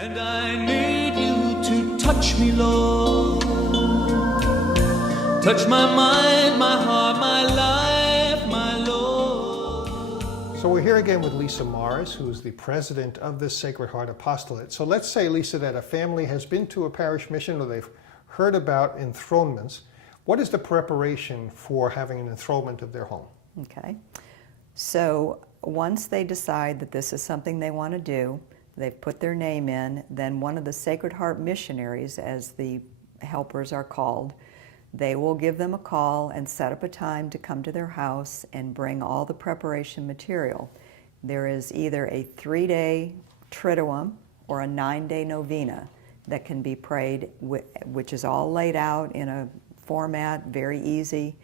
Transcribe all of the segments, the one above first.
And I need you to touch me, Lord. Touch my mind, my heart, my life, my Lord. So we're here again with Lisa Morris, who is the president of the Sacred Heart Apostolate. So let's say, Lisa, that a family has been to a parish mission or they've heard about enthronements. What is the preparation for having an enthronement of their home? Okay. So once they decide that this is something they want to do, they've put their name in, then one of the Sacred Heart missionaries, as the helpers are called, they will give them a call and set up a time to come to their house and bring all the preparation material. There is either a 3-day Triduum or a 9-day novena that can be prayed, which is all laid out in a format, very easy.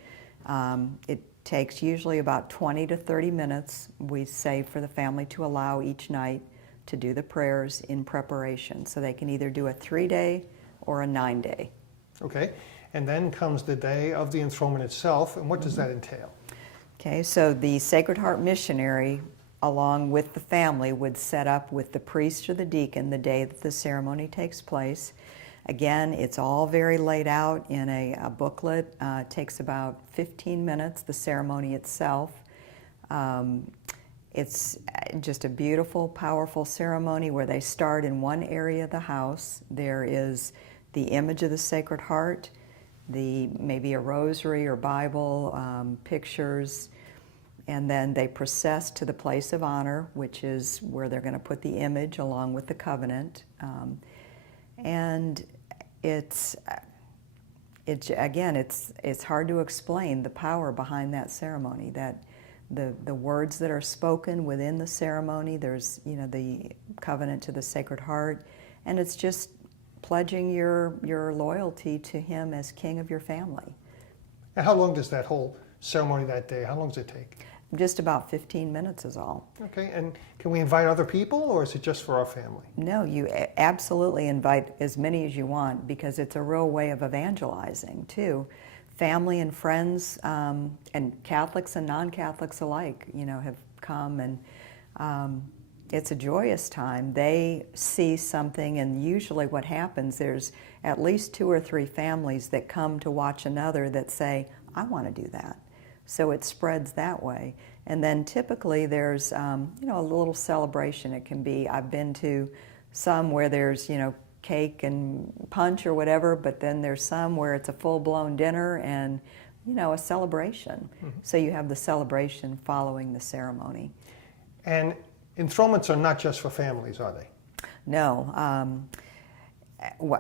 It takes usually about 20 to 30 minutes, we say, for the family to allow each night to do the prayers in preparation. So they can either do a 3-day or a 9-day. Okay. And then comes the day of the enthronement itself, and what does that entail? Okay, so the Sacred Heart missionary, along with the family, would set up with the priest or the deacon the day that the ceremony takes place. Again, it's all very laid out in a booklet. It takes about 15 minutes, the ceremony itself. It's just a beautiful, powerful ceremony where they start in one area of the house. There is the image of the Sacred Heart, maybe a rosary or Bible, pictures, and then they process to the place of honor, which is where they're going to put the image along with the covenant. And it's hard to explain the power behind that ceremony, that the words that are spoken within the ceremony. There's, the covenant to the Sacred Heart, and it's just pledging your loyalty to him as king of your family. And how long does that whole ceremony that day, how long does it take? Just about 15 minutes is all. Okay, and can we invite other people, or is it just for our family? No, you absolutely invite as many as you want, because it's a real way of evangelizing too. Family and friends, and Catholics and non-Catholics alike, have come, and it's a joyous time. They see something, and usually what happens, there's at least 2 or 3 families that come to watch another that say, I want to do that. So it spreads that way. And then typically there's, a little celebration. It can be, I've been to some where there's, cake and punch or whatever, but then there's some where it's a full-blown dinner and, a celebration. Mm-hmm. So you have the celebration following the ceremony. And enthronements are not just for families, are they? No.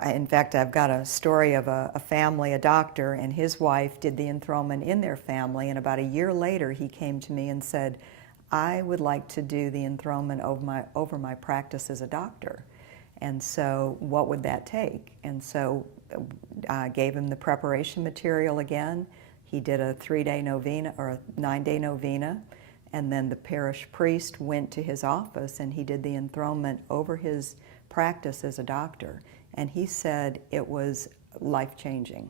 In fact, I've got a story of a family, a doctor, and his wife did the enthronement in their family, and about a year later he came to me and said, I would like to do the enthronement over my practice as a doctor. And so what would that take? And so I gave him the preparation material again. He did a 3-day novena or a 9-day novena. And then the parish priest went to his office and he did the enthronement over his practice as a doctor. And he said it was life-changing.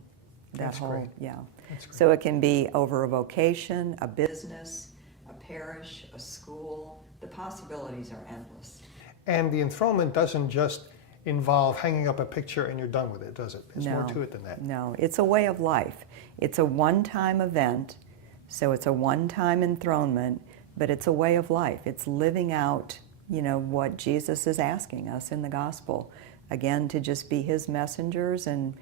That's great. Yeah. That's great. So it can be over a vocation, a business, a parish, a school. The possibilities are endless. And the enthronement doesn't just involve hanging up a picture and you're done with it, does it? There's more to it than that. No, it's a way of life. It's a one-time event, so it's a one-time enthronement, but it's a way of life. It's living out, what Jesus is asking us in the gospel. Again, to just be his messengers and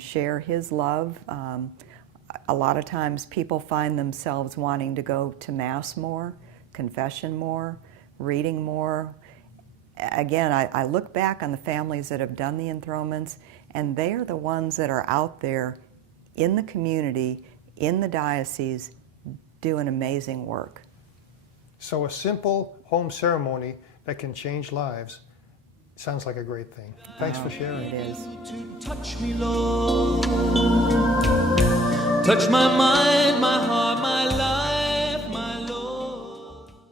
share his love. A lot of times people find themselves wanting to go to Mass more, confession more, reading more. Again, I look back on the families that have done the enthronements, and they are the ones that are out there in the community, in the diocese, doing amazing work. So a simple home ceremony that can change lives sounds like a great thing. Thanks for sharing. It is. To touch me, Lord. Touch my mind, my heart.